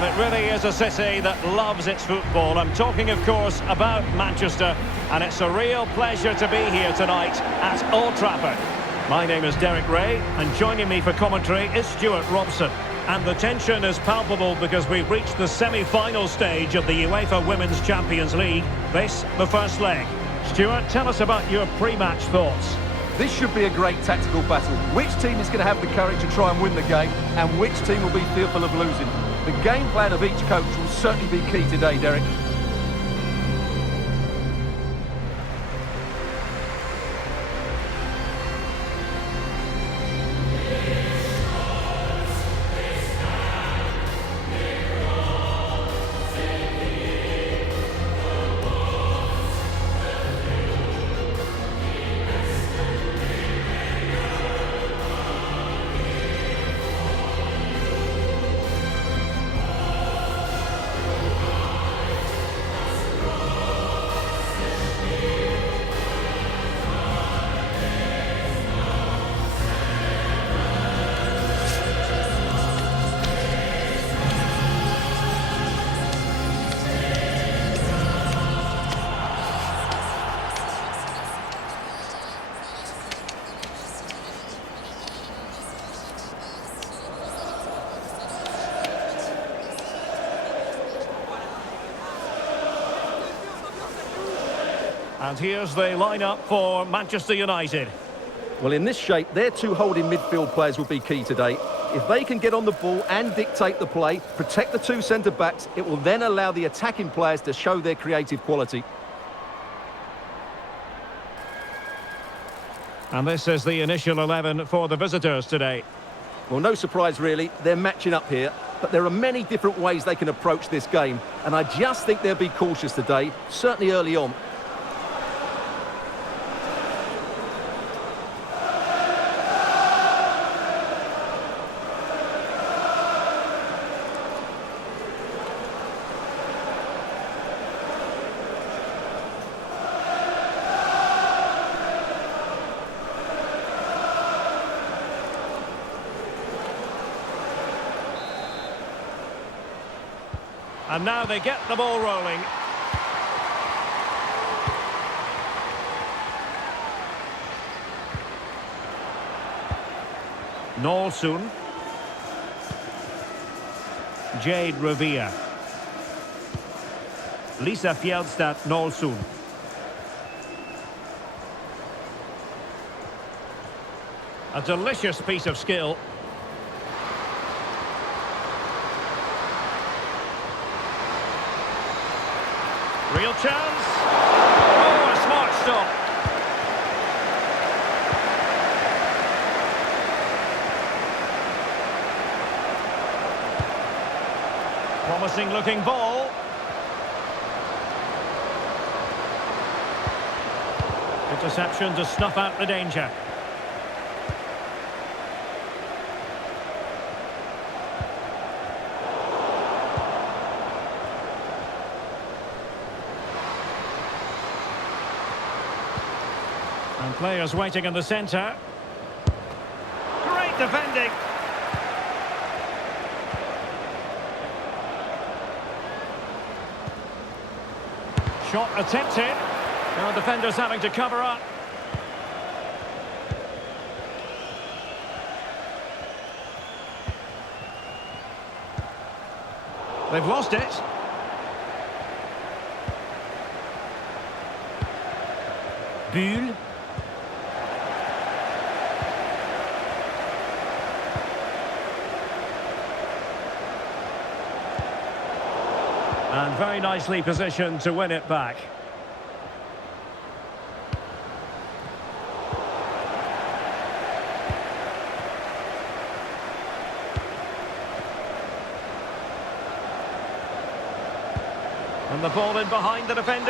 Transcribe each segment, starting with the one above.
Well, it really is a city that loves its football. I'm talking, of course, about Manchester, and it's a real pleasure to be here tonight at Old Trafford. My name is Derek Ray, and joining me for commentary is Stuart Robson. And the tension is palpable because we've reached the semi-final stage of the UEFA Women's Champions League. This, the first leg. Stuart, tell us about your pre-match thoughts. This should be a great tactical battle. Which team is going to have the courage to try and win the game, and which team will be fearful of losing? The game plan of each coach will certainly be key today, Derek. And here's the lineup for Manchester United. Well, in this shape, their two holding midfield players will be key today. If they can get on the ball and dictate the play, protect the two centre-backs, it will then allow the attacking players to show their creative quality. And this is the initial 11 for the visitors today. Well, no surprise really, they're matching up here, but there are many different ways they can approach this game, and I just think they'll be cautious today, certainly early on. And now they get the ball rolling. Nolsson. Jade Revere. Lisa Fjellstad Nolsson. A delicious piece of skill. Real chance. Oh, a smart stop. Promising looking ball. Interception to snuff out the danger. And players waiting in the centre. Great defending. Shot attempted. Now defenders having to cover up. They've lost it. Buhl. And very nicely positioned to win it back. And the ball in behind the defenders.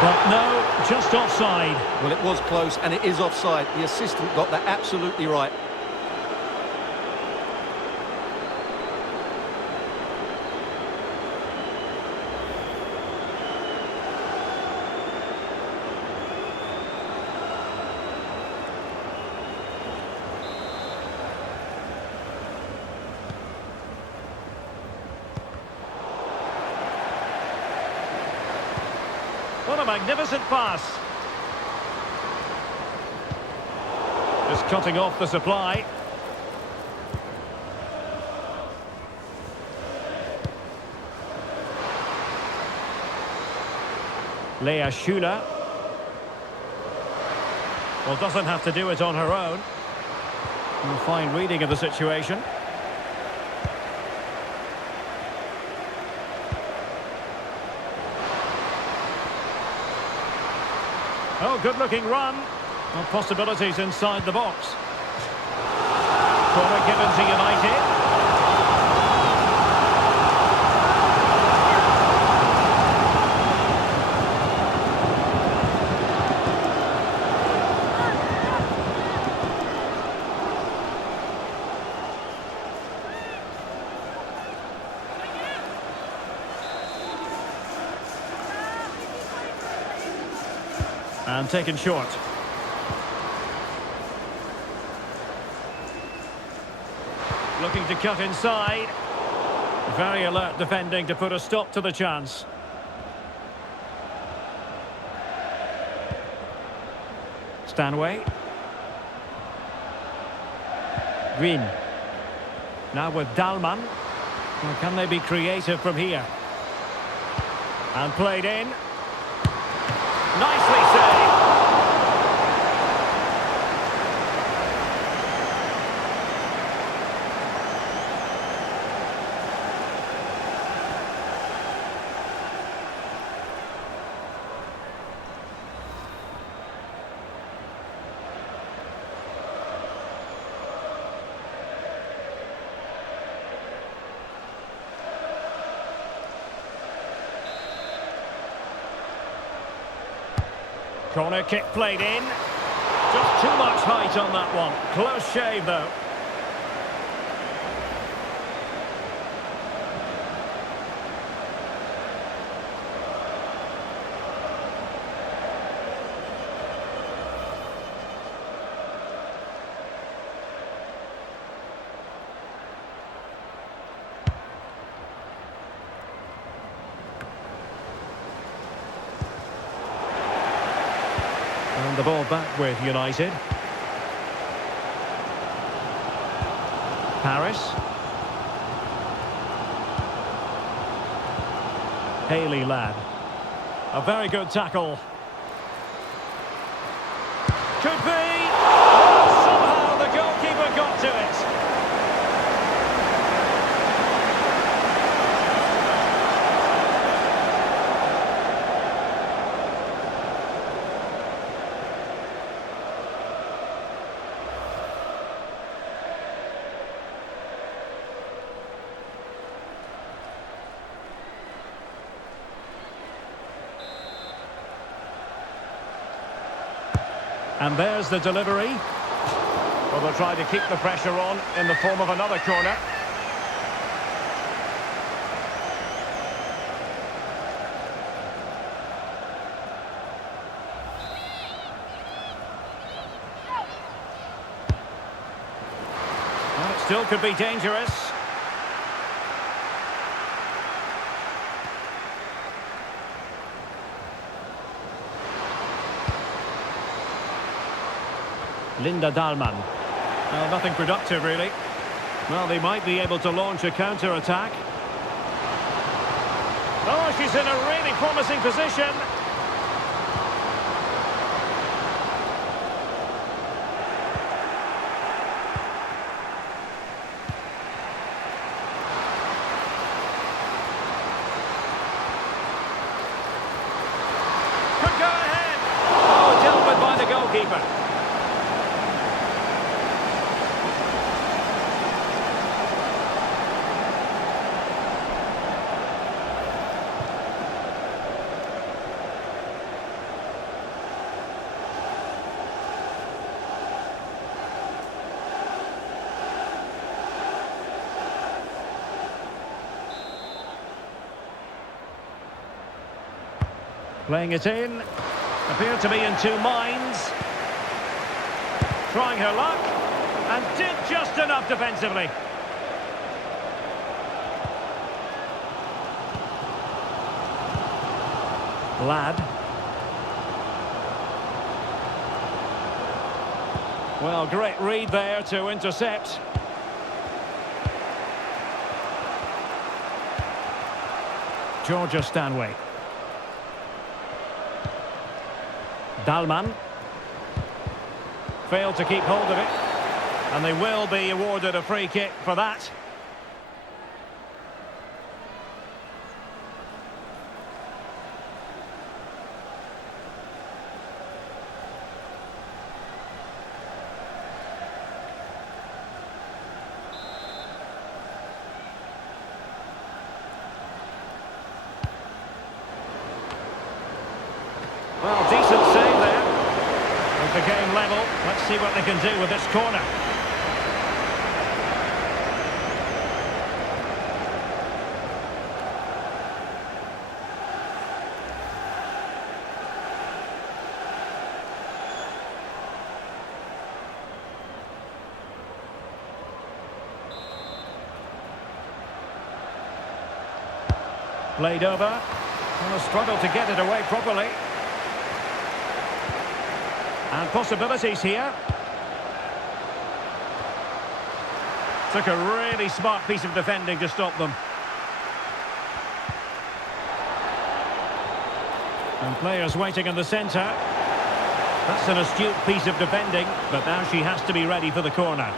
But no, just offside. Well, it was close, and it is offside. The assistant got that absolutely right. What a magnificent pass. Just cutting off the supply. Leah Schuler. Well, doesn't have to do it on her own. A fine reading of the situation. Oh, good-looking run. Well, possibilities inside the box. Corner given to United. And taken short. Looking to cut inside. Very alert defending to put a stop to the chance. Stanway. Green. Now with Dahlmann. Well, can they be creative from here? And played in. Nicely saved. Corner kick played in. Just too much height on that one. Close shave, though. And the ball back with United. Paris. Haley Ladd. A very good tackle. Could be. Oh, somehow the goalkeeper got to it. And there's the delivery. Well, they'll try to keep the pressure on in the form of another corner. Well, it still could be dangerous. Linda Dahlmann. Well, nothing productive, really. Well, they might be able to launch a counter-attack. Oh, she's in a really promising position. Could go ahead. Oh, dealt with by the goalkeeper. Playing it in. Appeared to be in two minds. Trying her luck. And did just enough defensively. Ladd. Well, great read there to intercept. Georgia Stanway. Dalman. Failed to keep hold of it. And they will be awarded a free kick for that. Well, decent save there. With the game level, let's see what they can do with this corner. Played over. And a struggle to get it away properly. And possibilities here. Took a really smart piece of defending to stop them. And players waiting in the centre. That's an astute piece of defending, but now she has to be ready for the corner.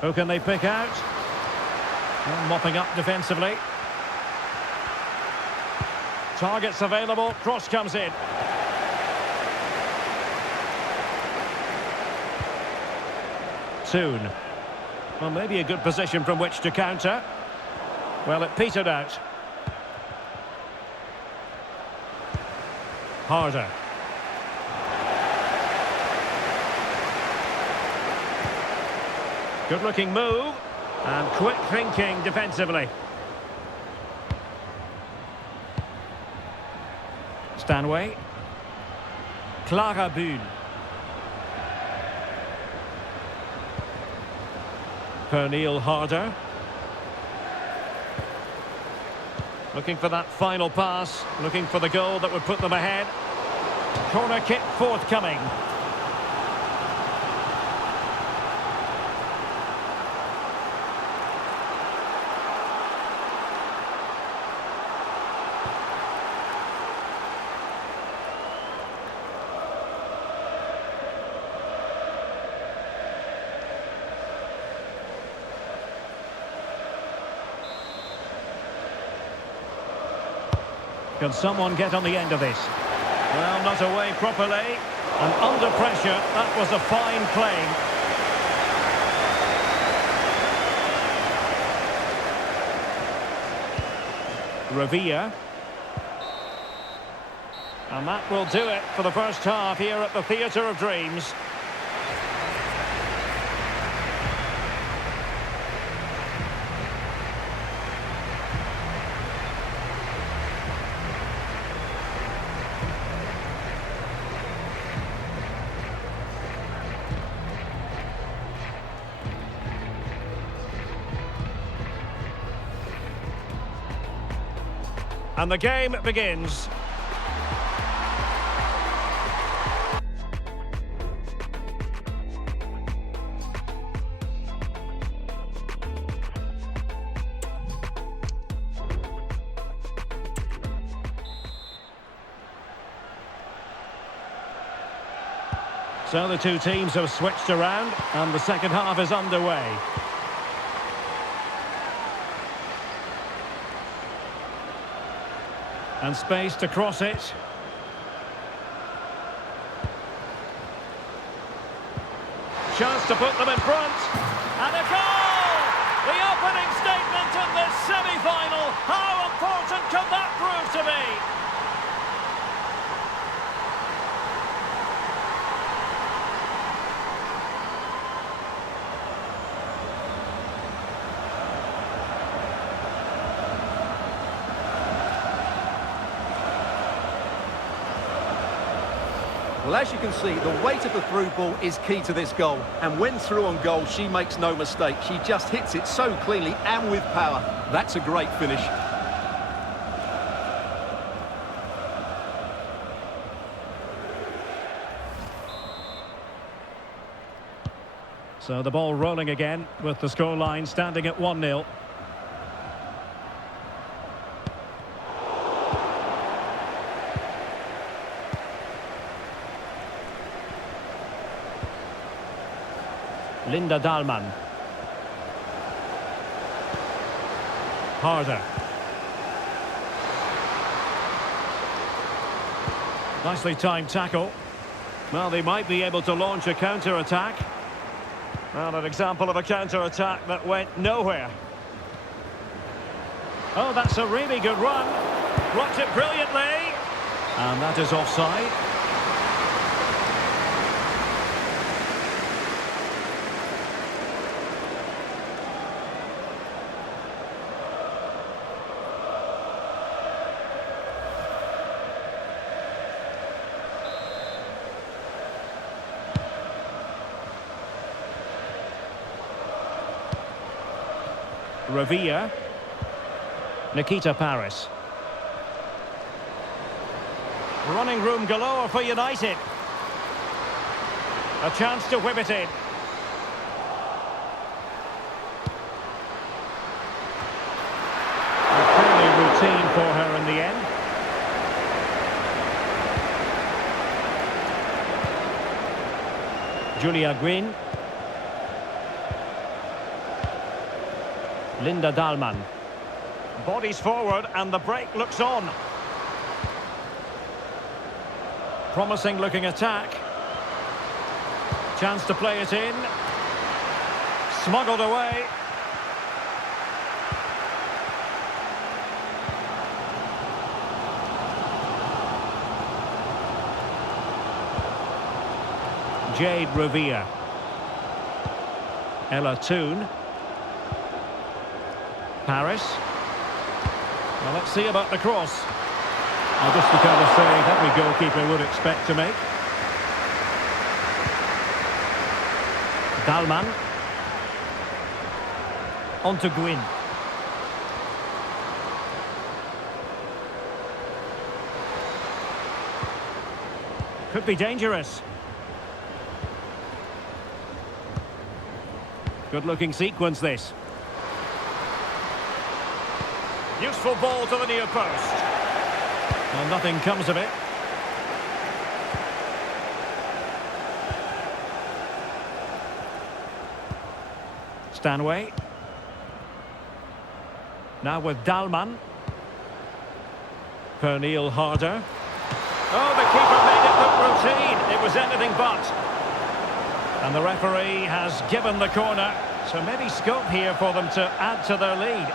Who can they pick out? Well, mopping up defensively. Targets available, cross comes in. Soon. Well, maybe a good position from which to counter. Well, it petered out. Harder. Good-looking move, and quick thinking defensively. Stanway. Clara Bühn. Pernille Harder. Looking for that final pass, looking for the goal that would put them ahead. Corner kick forthcoming. Can someone get on the end of this? Well, not away properly. And under pressure, that was a fine claim. Revilla. And that will do it for the first half here at the Theatre of Dreams. And the game begins. So the two teams have switched around and the second half is underway. And space to cross it. Chance to put them in front. And a goal! The opening statement in this semi-final. How important could that prove to be? Well, as you can see, the weight of the through ball is key to this goal. And when through on goal, she makes no mistake. She just hits it so cleanly and with power. That's a great finish. So the ball rolling again with the scoreline standing at 1-0. Linda Dahlmann. Harder. Nicely timed tackle. Well, they might be able to launch a counter-attack. Well, an example of a counter-attack that went nowhere. Oh, that's a really good run. Blocked it brilliantly. And that is offside. Revilla. Nikita Paris. Running room galore for United. A chance to whip it in. A fairly routine for her in the end. Julia Green. Linda Dahlmann. Bodies forward and the break looks on. Promising looking attack. Chance to play it in. Smuggled away. Jade Revilla. Ella Toon. Paris. Well, let's see about the cross. Just the kind of save every goalkeeper would expect to make. Dahlmann. On to Gwyn. Could be dangerous. Good looking sequence this. Useful ball to the near post. Well, nothing comes of it. Stanway. Now with Dahlmann. Pernille Harder. Oh, the keeper made it look routine. It was anything but. And the referee has given the corner. So maybe scope here for them to add to their lead.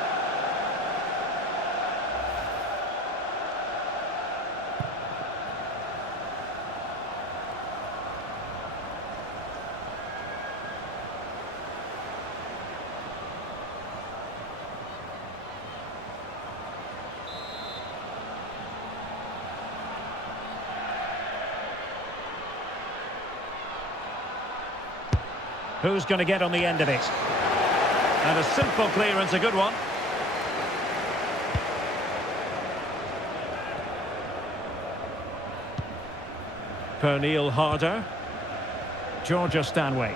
Who's going to get on the end of it? And a simple clearance, a good one. Pernille Harder. Georgia Stanway.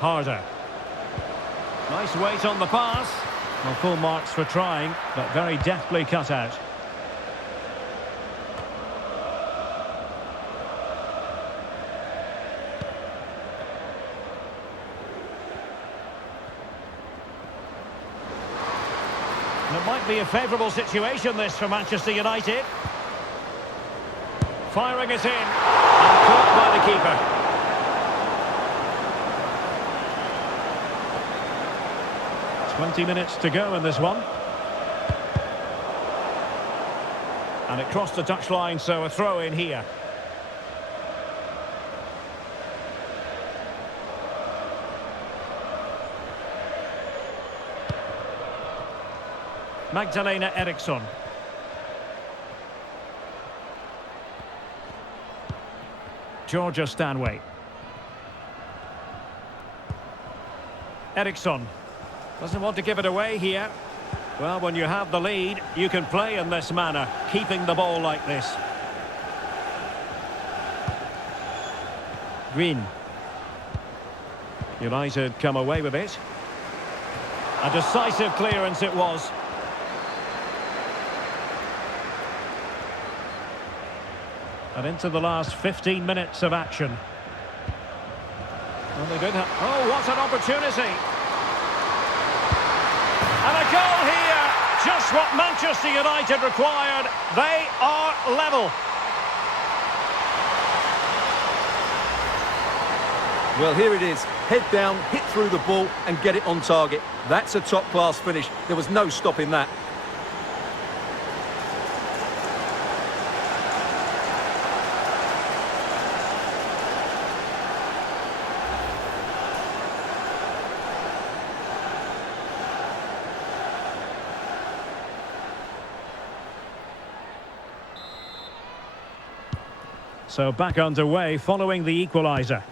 Harder. Nice weight on the pass. Well, full marks for trying, but very deftly cut out. It might be a favourable situation, this, for Manchester United. Firing it in. And caught by the keeper. "20 minutes to go in this one. And it crossed the touchline, so a throw in here. Magdalena Eriksson. Georgia Stanway. Eriksson. Doesn't want to give it away here. Well, when you have the lead, you can play in this manner, keeping the ball like this. Green. United come away with it. A decisive clearance it was. And into the last 15 minutes of action. Well, they did have... Oh, what an opportunity! And a goal here! Just what Manchester United required. They are level. Well, here it is. Head down, hit through the ball and get it on target. That's a top-class finish. There was no stopping that. So back underway following the equaliser.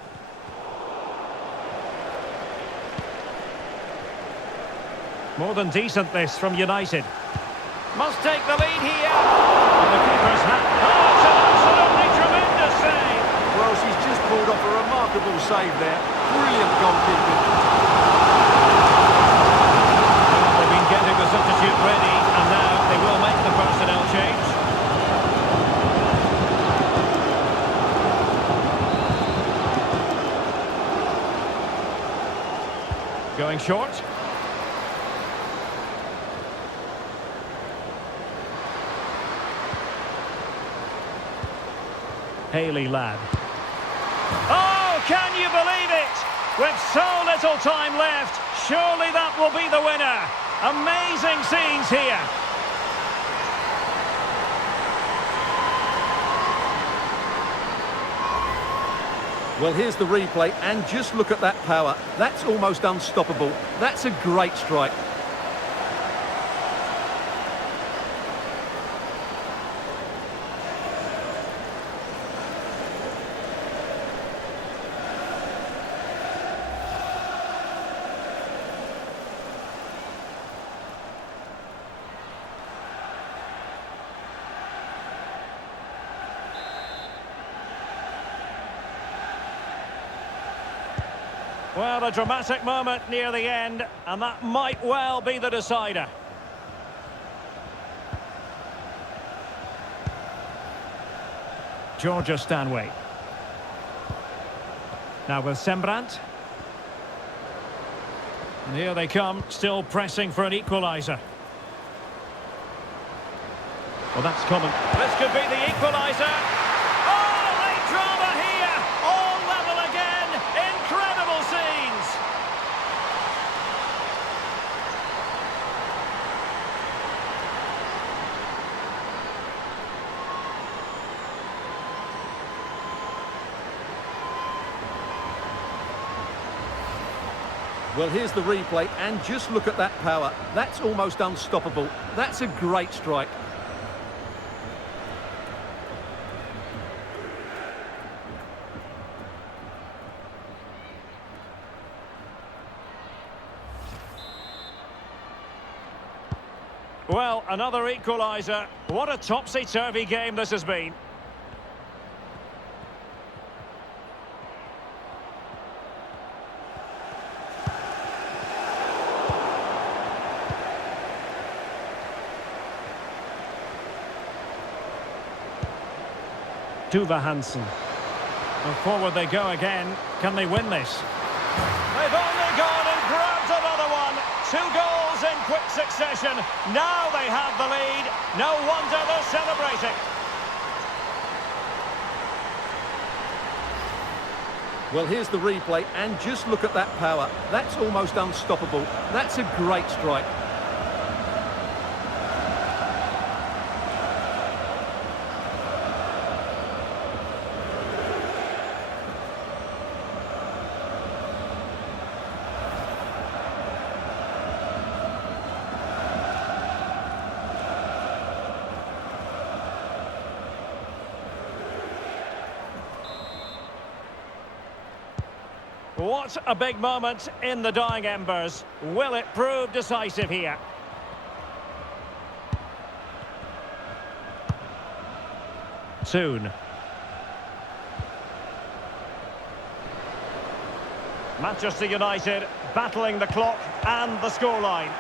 More than decent this from United. Must take the lead here. And the keeper's hat. Oh, it's an absolutely tremendous save. Well, she's just pulled off a remarkable save there. Brilliant goalkeeping. Well, they've been getting the substitute ready, and now they will make the personnel change. Going short. Haley Ladd. Oh, can you believe it? With so little time left, surely that will be the winner. Amazing scenes here. Well, here's the replay, and just look at that power. That's almost unstoppable. That's a great strike. Well, a dramatic moment near the end, and that might well be the decider. Georgia Stanway. Now with Sembrant. And here they come, still pressing for an equaliser. Well, that's common. This could be the equaliser. Oh, late drama here. All level again. Incredible scenes. Well, here's the replay, and just look at that power. That's almost unstoppable. That's a great strike. Well, another equaliser. What a topsy-turvy game this has been. Tuva Hansen. And forward they go again. Can they win this? They've only gone and grabbed another one. 2 goals in quick succession. Now they have the lead. No wonder they're celebrating. Well, here's the replay, and just look at that power. That's almost unstoppable. That's a great strike. What a big moment in the dying embers. Will it prove decisive here? Soon. Manchester United battling the clock and the scoreline.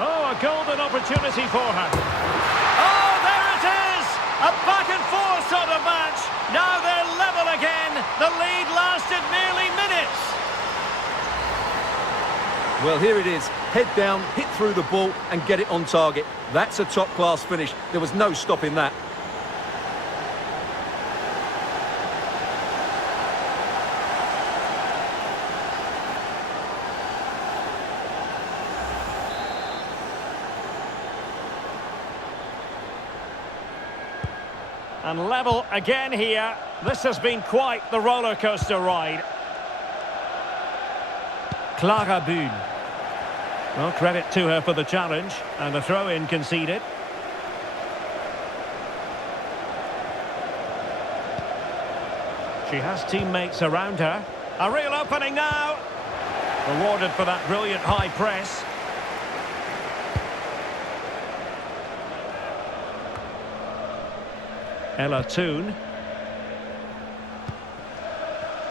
Oh, a golden opportunity for her. Oh, there it is! A back and forth sort of match. Now they're level again. The lead lasted merely minutes. Well, here it is. Head down, hit through the ball and get it on target. That's a top-class finish. There was no stopping that. And level again here. This has been quite the roller coaster ride. Clara Bühn. Well, credit to her for the challenge. And a throw-in conceded. She has teammates around her. A real opening now. Rewarded for that brilliant high press. Ella Toon.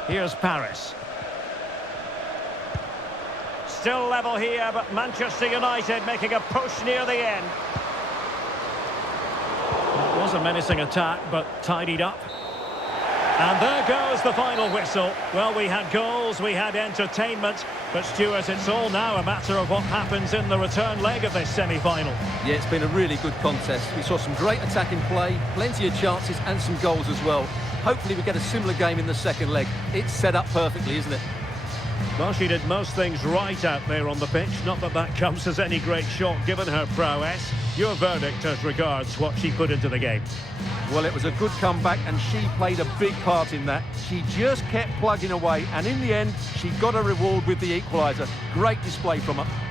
Here's Paris. Still level here, but Manchester United making a push near the end. It was a menacing attack, but tidied up. And there goes the final whistle. Well, we had goals, we had entertainment, but Stuart, it's all now a matter of what happens in the return leg of this semi-final. Yeah, it's been a really good contest. We saw some great attacking play, plenty of chances and some goals as well. Hopefully we get a similar game in the second leg. It's set up perfectly, isn't it? Well, she did most things right out there on the pitch. Not that that comes as any great shock given her prowess. Your verdict as regards what she put into the game? Well, it was a good comeback and she played a big part in that. She just kept plugging away and in the end, she got a reward with the equaliser. Great display from her.